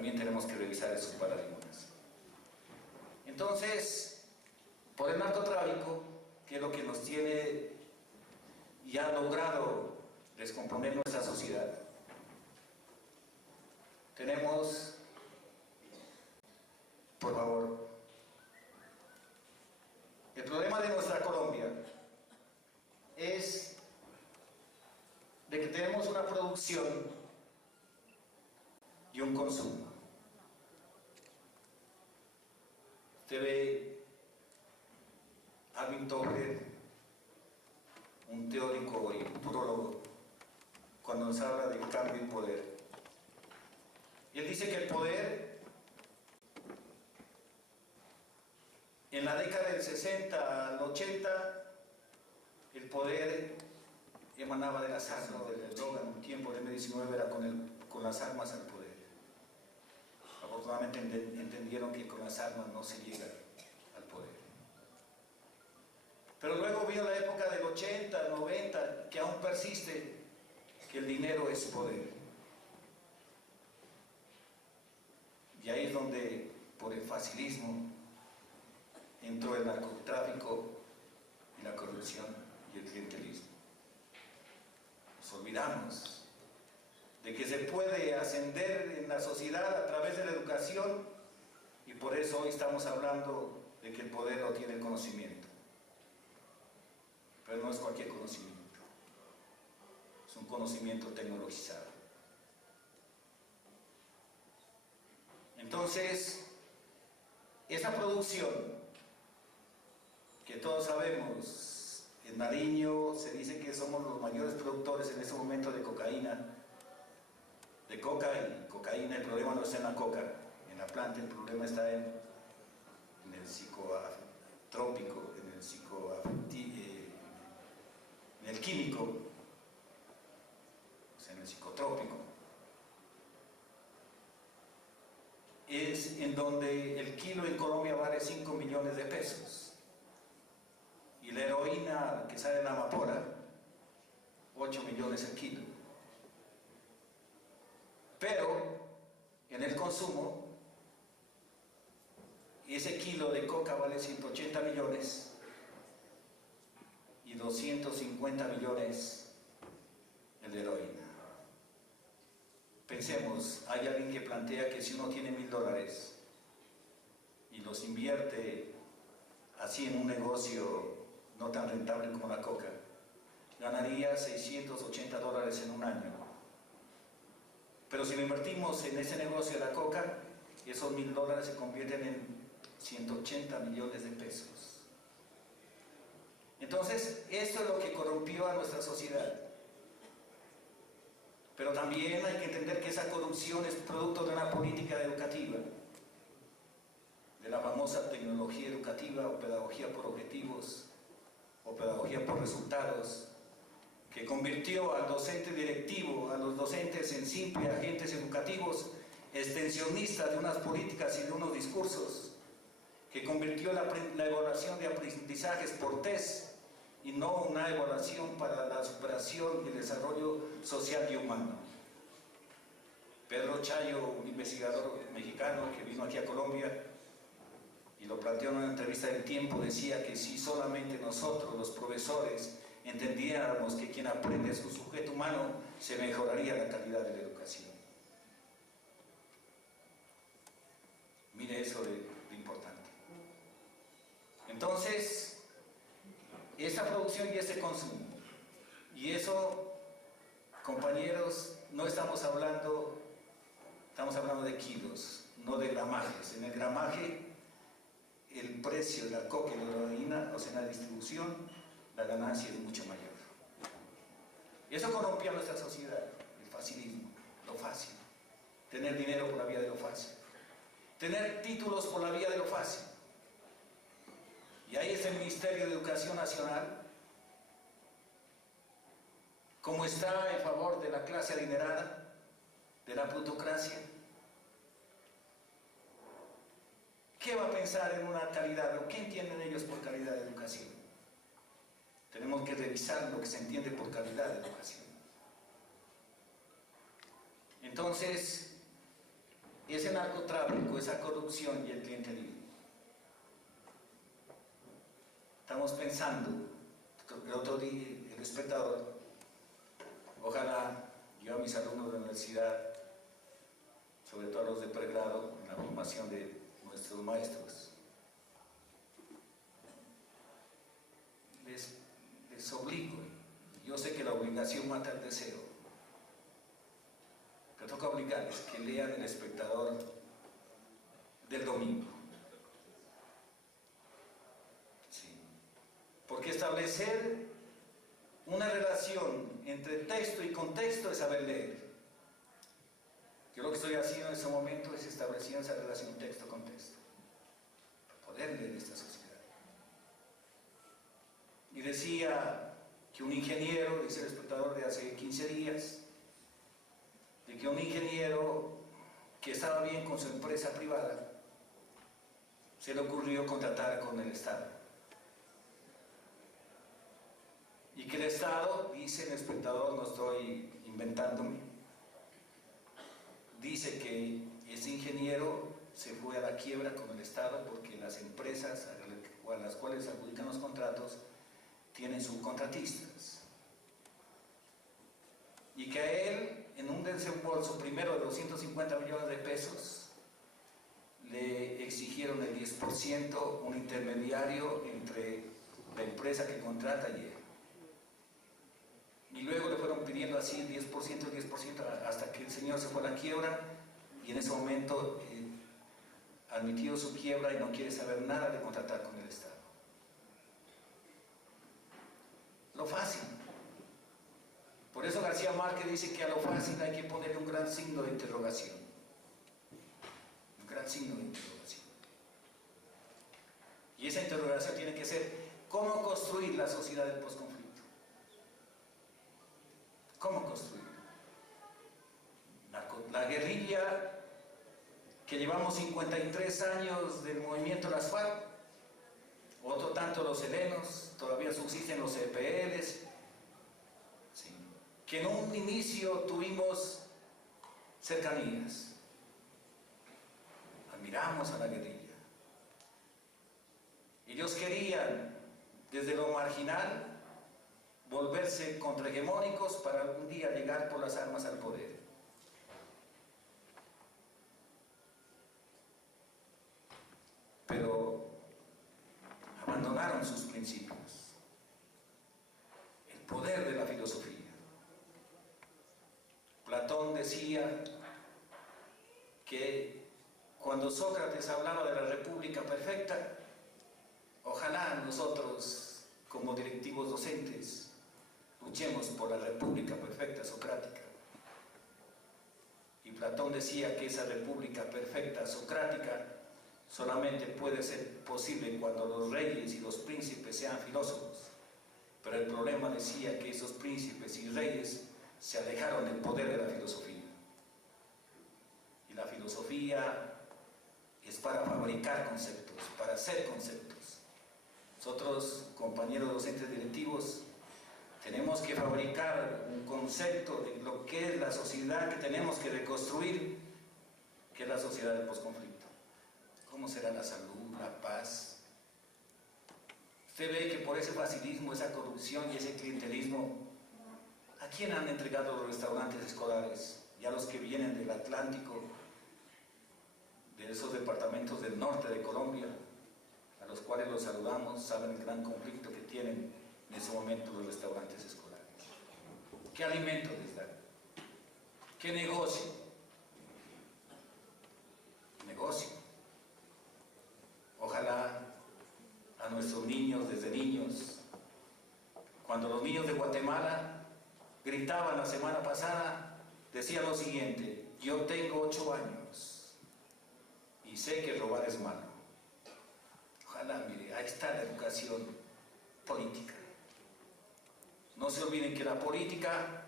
también tenemos que revisar esos paradigmas. Entonces, por el narcotráfico, que es lo que nos tiene y ha logrado descomponer nuestra sociedad, tenemos, por favor, el problema de nuestra Colombia es de que tenemos una producción y un consumo. Usted ve a Alvin Toffler, un teórico y futurólogo, cuando nos habla del cambio y poder. Y él dice que el poder, en la década del 60 al 80, el poder emanaba de las armas, de la droga. En un tiempo del M-19 era con las armas al poder. Afortunadamente entendieron que con las armas no se llega al poder. Pero luego vino la época del 80, 90, que aún persiste, que el dinero es poder. Y ahí es donde, por el facilismo, entró el narcotráfico y la corrupción y el clientelismo. Nos olvidamos de que se puede ascender en la sociedad a través de la educación, y por eso hoy estamos hablando de que el poder lo tiene el conocimiento. Pero no es cualquier conocimiento, es un conocimiento tecnologizado. Entonces, esa producción que todos sabemos, en Nariño se dice que somos los mayores productores en este momento de cocaína, de coca y cocaína. El problema no está en la coca, en la planta, el problema está en el psicotrópico, en el químico, o sea, en el psicotrópico. Es en donde el kilo en Colombia vale 5 millones de pesos. Y la heroína que sale en la amapola, 8 millones el kilo. Pero en el consumo, ese kilo de coca vale 180 millones y 250 millones el de heroína. Pensemos, hay alguien que plantea que si uno tiene $1000 y los invierte así en un negocio no tan rentable como la coca, ganaría $680 en un año. Pero si lo invertimos en ese negocio de la coca, esos $1000 se convierten en 180 millones de pesos. Entonces, esto es lo que corrompió a nuestra sociedad. Pero también hay que entender que esa corrupción es producto de una política educativa, de la famosa tecnología educativa o pedagogía por objetivos o pedagogía por resultados, que convirtió al docente directivo, a los docentes en simples agentes educativos, extensionistas de unas políticas y de unos discursos, que convirtió la evaluación de aprendizajes por test y no una evaluación para la superación y el desarrollo social y humano. Pedro Chayo, un investigador mexicano que vino aquí a Colombia y lo planteó en una entrevista del Tiempo, decía que si solamente nosotros, los profesores, entendiéramos que quien aprende es un sujeto humano, se mejoraría la calidad de la educación. Mire eso de importante. Entonces, esta producción y este consumo, y eso, compañeros, no estamos hablando de kilos, no de gramajes. En el gramaje, el precio de la coca y la heroína, o sea, en la distribución, la ganancia es mucho mayor. Y eso corrompía nuestra sociedad, el facilismo, lo fácil, tener dinero por la vía de lo fácil, tener títulos por la vía de lo fácil. Y ahí está el Ministerio de Educación Nacional, como está en favor de la clase adinerada, de la plutocracia. ¿Qué va a pensar en una calidad, o qué entienden ellos por calidad de educación? Tenemos que revisar lo que se entiende por calidad de educación. Entonces, ese narcotráfico, esa corrupción y el clientelismo. Estamos pensando, el otro día, el espectador, ojalá yo a mis alumnos de la universidad, sobre todo a los de pregrado, en la formación de nuestros maestros, les obligo, yo sé que la obligación mata el deseo, pero toca obligarles que lean El Espectador del domingo. Sí. Porque establecer una relación entre texto y contexto es saber leer. Yo lo que estoy haciendo en este momento es estableciendo esa relación texto-contexto, para poder leer esta sociedad. Y decía que un ingeniero, dice El Espectador de hace 15 días, de que un ingeniero que estaba bien con su empresa privada, se le ocurrió contratar con el Estado. Y que el Estado, dice El Espectador, no estoy inventándome, dice que ese ingeniero se fue a la quiebra con el Estado porque las empresas a las cuales se adjudican los contratos tienen subcontratistas. Y que a él, en un desembolso primero de 250 millones de pesos, le exigieron el 10%, un intermediario entre la empresa que contrata y él. Y luego le fueron pidiendo así el 10%, hasta que el señor se fue a la quiebra y en ese momento admitió su quiebra y no quiere saber nada de contratar con el Estado. Lo fácil. Por eso García Márquez dice que a lo fácil hay que ponerle un gran signo de interrogación. Un gran signo de interrogación. Y esa interrogación tiene que ser ¿cómo construir la sociedad del posconflicto? ¿Cómo construir? La guerrilla que llevamos 53 años del movimiento de las FARC, otro tanto los helenos, todavía subsisten los EPLs, ¿sí? Que en un inicio tuvimos cercanías, admiramos a la guerrilla. Ellos querían, desde lo marginal, volverse contrahegemónicos para algún día llegar por las armas al poder. Pero abandonaron sus principios, el poder de la filosofía. Platón decía que cuando Sócrates hablaba de la república perfecta, ojalá nosotros como directivos docentes luchemos por la república perfecta socrática. Y Platón decía que esa república perfecta socrática solamente puede ser posible cuando los reyes y los príncipes sean filósofos. Pero el problema decía que esos príncipes y reyes se alejaron del poder de la filosofía. Y la filosofía es para fabricar conceptos, para hacer conceptos. Nosotros, compañeros docentes directivos, tenemos que fabricar un concepto de lo que es la sociedad que tenemos que reconstruir, que es la sociedad del posconflicto. ¿Cómo será la salud, la paz? Usted ve que por ese facilismo, esa corrupción y ese clientelismo, ¿a quién han entregado los restaurantes escolares? Ya los que vienen del Atlántico, de esos departamentos del norte de Colombia, a los cuales los saludamos, saben el gran conflicto que tienen en ese momento los restaurantes escolares. ¿Qué alimento les dan? ¿Qué negocio? Negocio. Ojalá a nuestros niños, desde niños, cuando los niños de Guatemala gritaban la semana pasada, decían lo siguiente: yo tengo 8 años y sé que robar es malo. Ojalá, mire, ahí está la educación política. No se olviden que la política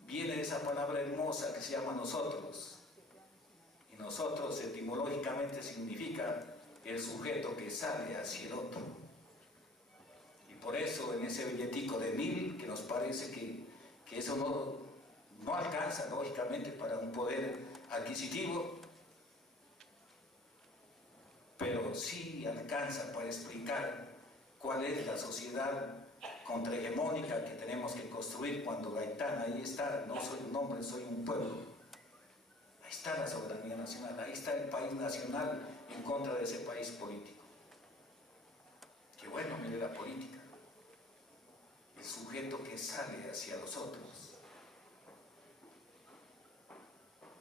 viene de esa palabra hermosa que se llama nosotros. Y nosotros etimológicamente significa el sujeto que sale hacia el otro. Y por eso en ese billetico de 1000, que nos parece que eso no alcanza lógicamente para un poder adquisitivo, pero sí alcanza para explicar cuál es la sociedad contrahegemónica que tenemos que construir cuando Gaitán, ahí está, no soy un hombre, soy un pueblo. Ahí está la soberanía nacional, ahí está el país nacional en contra de ese país político. Qué bueno, mire la política, el sujeto que sale hacia los otros.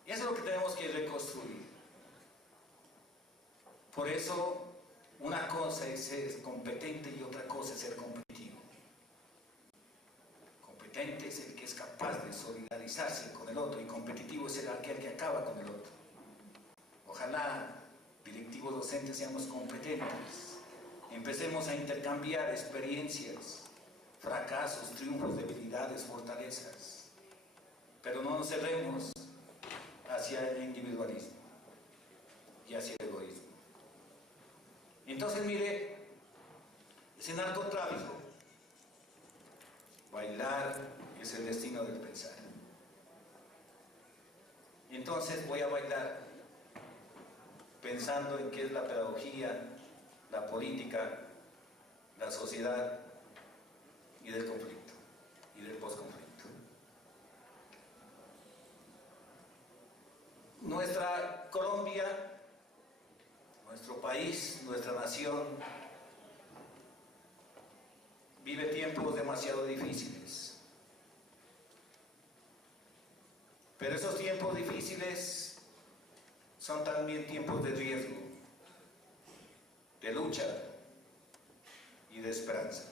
Y eso es lo que tenemos que reconstruir. Por eso, una cosa es ser competente y otra cosa es ser competitivo. Competente es el que es capaz de solidarizarse con el otro y competitivo es aquel que acaba con el otro. Ojalá, directivos docentes, seamos competentes. Empecemos a intercambiar experiencias, fracasos, triunfos, debilidades, fortalezas. Pero no nos cerremos hacia el individualismo y hacia el egoísmo. Entonces, mire, ese narcotráfico, bailar es el destino del pensar. Entonces voy a bailar pensando en qué es la pedagogía, la política, la sociedad y del conflicto y del posconflicto. Nuestra Colombia, nuestro país, nuestra nación, vive tiempos demasiado difíciles. Pero esos tiempos difíciles son también tiempos de riesgo, de lucha y de esperanza.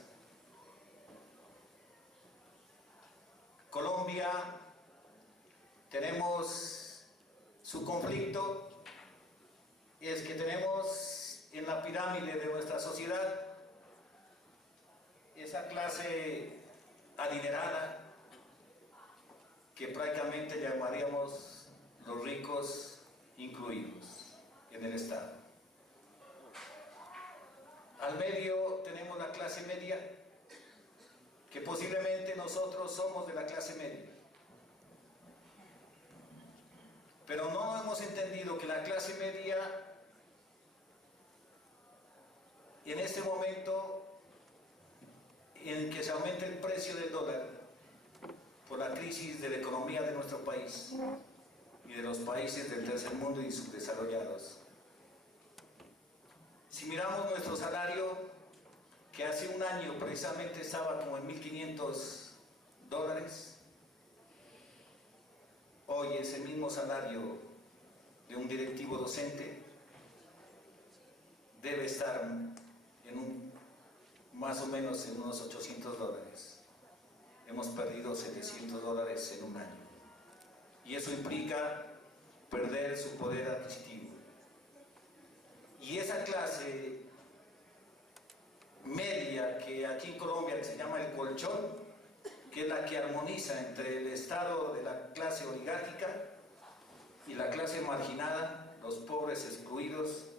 Colombia, tenemos su conflicto, y es que tenemos en la pirámide de nuestra sociedad esa clase adinerada que prácticamente llamaríamos los ricos incluidos en el Estado. Al medio tenemos la clase media, que posiblemente nosotros somos de la clase media. Pero no hemos entendido que la clase media en este momento en que se aumenta el precio del dólar por la crisis de la economía de nuestro país y de los países del tercer mundo y subdesarrollados. Si miramos nuestro salario, que hace un año precisamente estaba como en $1.500, hoy ese mismo salario de un directivo docente debe estar más o menos en unos $800. Hemos perdido $700 en un año. Y eso implica perder su poder adquisitivo. Y esa clase media que aquí en Colombia se llama el colchón, que es la que armoniza entre el estado de la clase oligárquica y la clase marginada, los pobres excluidos.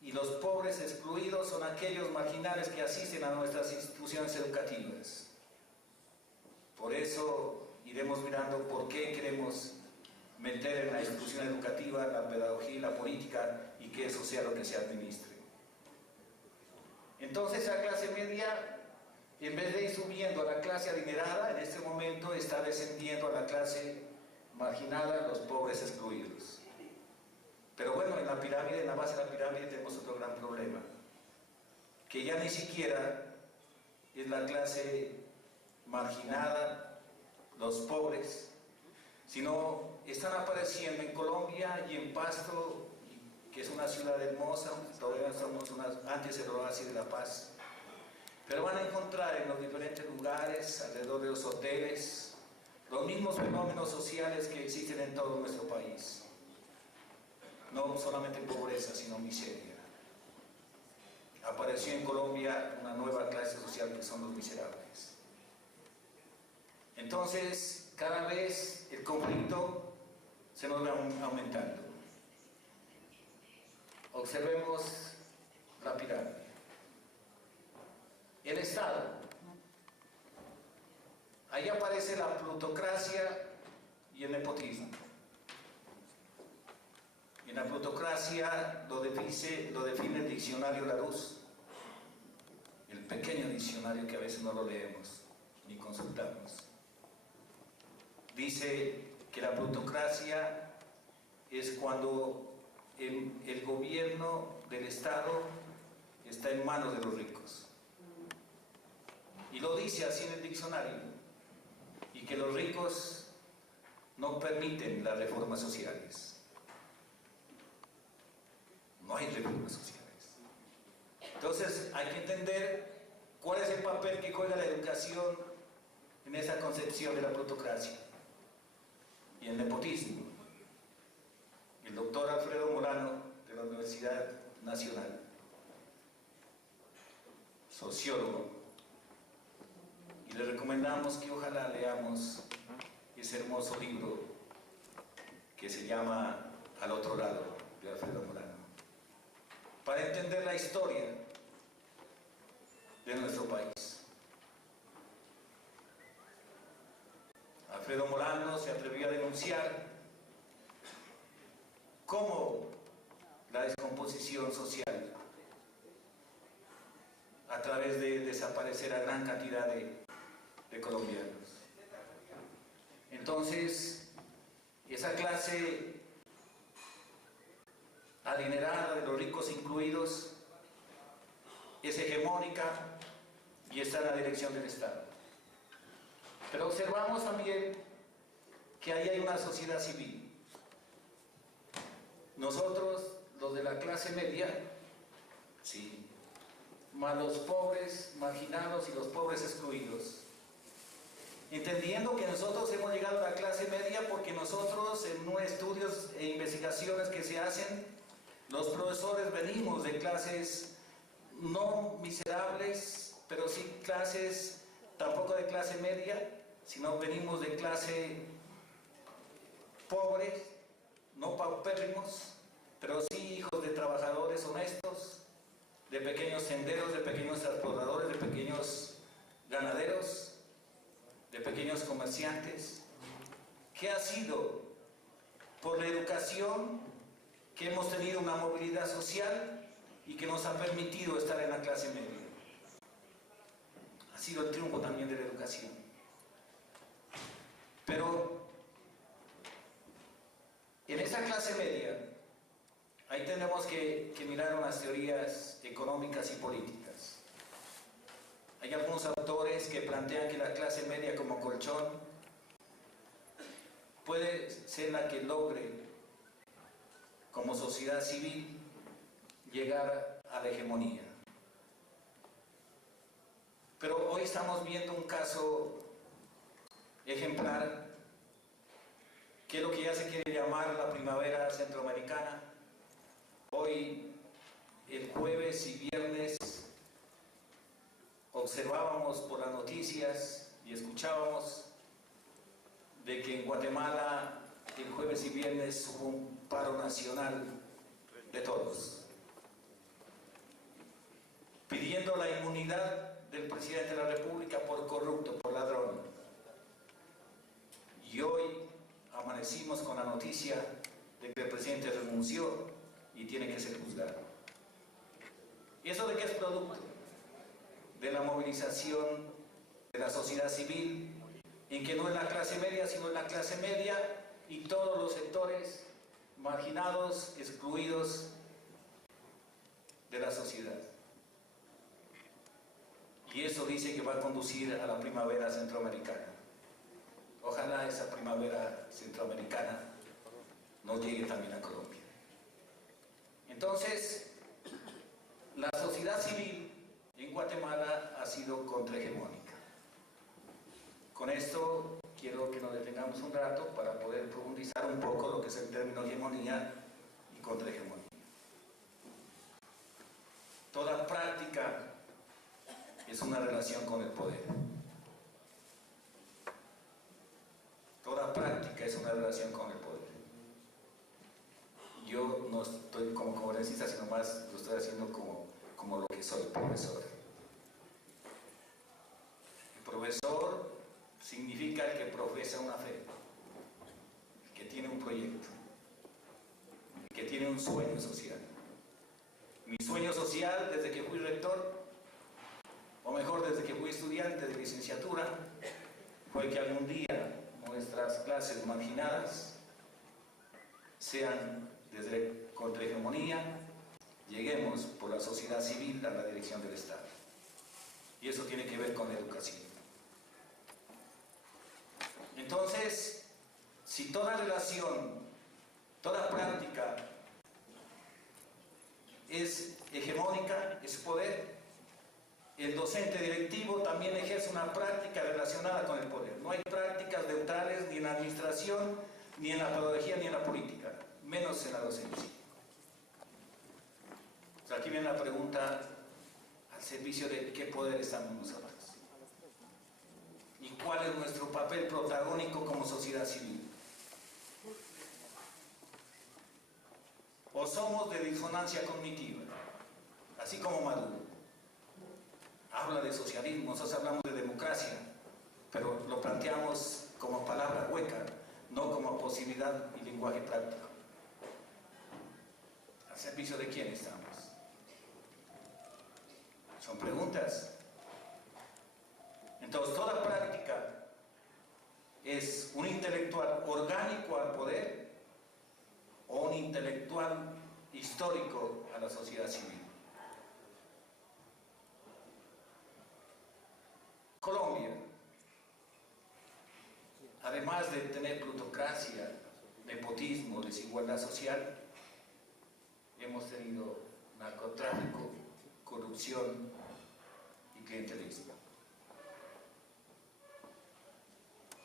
Y los pobres excluidos son aquellos marginales que asisten a nuestras instituciones educativas. Por eso iremos mirando por qué queremos meter en la institución educativa la pedagogía y la política y que eso sea lo que se administre. Entonces la clase media, en vez de ir subiendo a la clase adinerada, en este momento está descendiendo a la clase marginada, los pobres excluidos. Pero bueno, en la pirámide, en la base de la pirámide tenemos otro gran problema, que ya ni siquiera es la clase marginada, los pobres, sino están apareciendo en Colombia y en Pasto, que es una ciudad hermosa, todavía somos antes el oasis de La Paz, pero van a encontrar en los diferentes lugares, alrededor de los hoteles, los mismos fenómenos sociales que existen en todo nuestro país. No solamente pobreza, sino miseria. Apareció en Colombia una nueva clase social que son los miserables. Entonces, cada vez el conflicto se nos va aumentando. Observemos la pirámide. El Estado. Ahí aparece la plutocracia y el nepotismo. En la plutocracia lo define el diccionario Larousse, el pequeño diccionario que a veces no lo leemos ni consultamos. Dice que la plutocracia es cuando el gobierno del Estado está en manos de los ricos. Y lo dice así en el diccionario. Y que los ricos no permiten las reformas sociales. No hay reformas sociales. Entonces hay que entender cuál es el papel que juega la educación en esa concepción de la plutocracia y el nepotismo. El doctor Alfredo Molano, de la Universidad Nacional, sociólogo, y le recomendamos que ojalá leamos ese hermoso libro que se llama Al otro lado, de Alfredo Molano, para entender la historia de nuestro país. Alfredo Molano se atrevió a denunciar cómo la descomposición social, a través de desaparecer a gran cantidad de colombianos. Entonces, esa clase adinerada de los ricos incluidos es hegemónica y está en la dirección del Estado. Pero observamos también que ahí hay una sociedad civil. Nosotros, los de la clase media, sí, más los pobres marginados y los pobres excluidos, entendiendo que nosotros hemos llegado a la clase media porque nosotros, en estudios e investigaciones que se hacen, los profesores venimos de clases no miserables, pero sí clases, tampoco de clase media, sino venimos de clase pobre, no paupérrimos, pero sí hijos de trabajadores honestos, de pequeños senderos, de pequeños transportadores, de pequeños ganaderos, de pequeños comerciantes, que ha sido por la educación que hemos tenido una movilidad social y que nos ha permitido estar en la clase media. Ha sido el triunfo también de la educación. Pero en esa clase media, ahí tenemos que mirar unas teorías económicas y políticas. Hay algunos autores que plantean que la clase media como colchón puede ser la que logre, como sociedad civil, llegar a la hegemonía. Pero hoy estamos viendo un caso ejemplar, que es lo que ya se quiere llamar la primavera centroamericana. Hoy, el jueves y viernes, observábamos por las noticias y escuchábamos de que en Guatemala el jueves y viernes hubo un paro nacional de todos, pidiendo la inmunidad del presidente de la República por corrupto, por ladrón. Y hoy amanecimos con la noticia de que el presidente renunció y tiene que ser juzgado. ¿Y eso de qué es producto? De la movilización de la sociedad civil, en que no es la clase media, sino es la clase media y todos los sectores marginados, excluidos de la sociedad. Y eso dice que va a conducir a la primavera centroamericana. Ojalá esa primavera centroamericana no llegue también a Colombia. Entonces, la sociedad civil en Guatemala ha sido contrahegemónica. Con esto quiero que nos detengamos un rato para poder profundizar un poco lo que es el término hegemonía y contrahegemonía. Toda práctica es una relación con el poder. Toda práctica es una relación con el poder. Yo no estoy como congresista, sino más lo estoy haciendo como lo que soy, profesor. El profesor significa el que profesa una fe, el que tiene un proyecto, el que tiene un un sueño social. Mi sueño social desde que fui rector, o mejor desde que fui estudiante de licenciatura, fue que algún día nuestras clases marginadas sean desde la contrahegemonía, lleguemos por la sociedad civil a la dirección del Estado. Y eso tiene que ver con la educación. Entonces, si toda relación, toda práctica es hegemónica, es poder, el docente directivo también ejerce una práctica relacionada con el poder. No hay prácticas neutrales ni en la administración, ni en la pedagogía, ni en la política, menos en la docencia. O sea, aquí viene la pregunta al servicio de qué poder estamos nosotros y cuál es nuestro papel protagónico como sociedad civil. O somos de disonancia cognitiva, así como Maduro habla de socialismo, nosotros hablamos de democracia, pero lo planteamos como palabra hueca, no como posibilidad y lenguaje práctico. ¿Al servicio de quién estamos? Son preguntas. Entonces, toda práctica es un intelectual orgánico al poder o un intelectual histórico a la sociedad civil. Colombia, además de tener plutocracia, nepotismo, desigualdad social, hemos tenido narcotráfico, corrupción y clientelismo.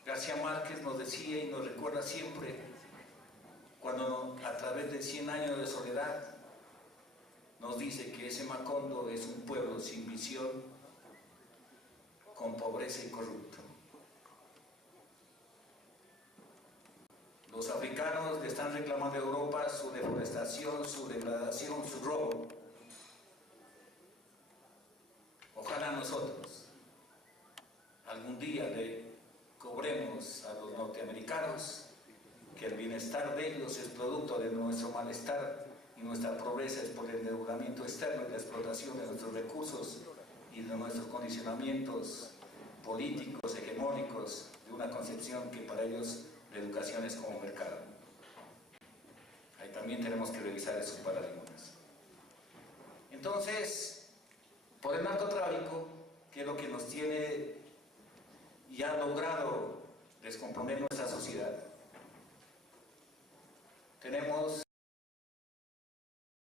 García Márquez nos decía y nos recuerda siempre, cuando a través de 100 años de soledad nos dice que ese Macondo es un pueblo sin visión, con pobreza y corrupto. Los africanos le están reclamando a Europa su deforestación, su degradación, su robo. Ojalá nosotros algún día le cobremos a los norteamericanos que el bienestar de ellos es producto de nuestro malestar y nuestra pobreza es por el endeudamiento externo y la explotación de nuestros recursos y de nuestros condicionamientos políticos, hegemónicos, de una concepción que para ellos la educación es como mercado. Ahí también tenemos que revisar esos paradigmas. Entonces, por el narcotráfico, que es lo que nos tiene y ha logrado descomponer nuestra sociedad,